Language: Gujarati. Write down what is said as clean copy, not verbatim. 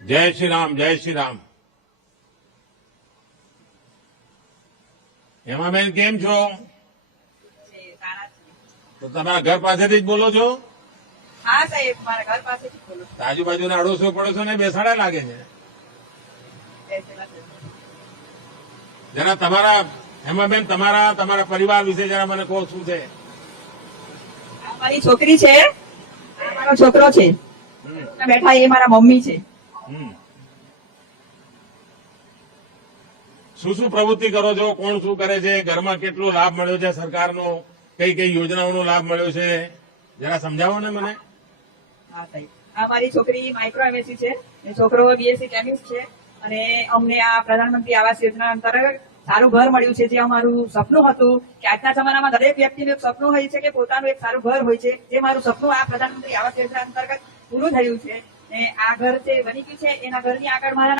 જય શ્રી રામ, જય શ્રી રામ. હેમાબેન કેમ છો? તો તમારા ઘર પાસેથી જ બોલો છો? હા સાહેબ, મારા ઘર પાસેથી બોલું છું. આજુબાજુના અડોશો પડોશો ને બેસાડા લાગે છે. જરા તમારા હેમાબેન તમારા પરિવાર વિશે જરા મને કહો, શું છે? આ મારી છોકરી છે, આ મારો છોકરો છે, બેઠા એ મારા મમ્મી છે. હમ. શું શું પ્રવૃત્તિ કરો છો? કોણ શું કરે છે? ઘરમાં કેટલો લાભ મળ્યો છે સરકારનો? કઈ કઈ યોજનાઓનો લાભ મળ્યો છે? જરા સમજાવો ને મને. હા સાહેબ, આ મારી છોકરી માઇક્રો એમએસસી છે, એ છોકરો બીએસસી કેમિસ્ટ છે, અને અમને આ પ્રધાનમંત્રી આવાસ યોજના અંતર્ગત સારું ઘર મળ્યું છે. જે અમારું સપનું હતું કે આજના જમાનામાં દરેક વ્યક્તિનું એક સપનું હોય છે કે પોતાનું એક સારું ઘર હોય છે. જે મારું સપનું આ પ્રધાનમંત્રી આવાસ યોજના અંતર્ગત પૂરું થયું છે. અને આ ઘર જે બની ગયું છે, એના ઘરની આગળ મારા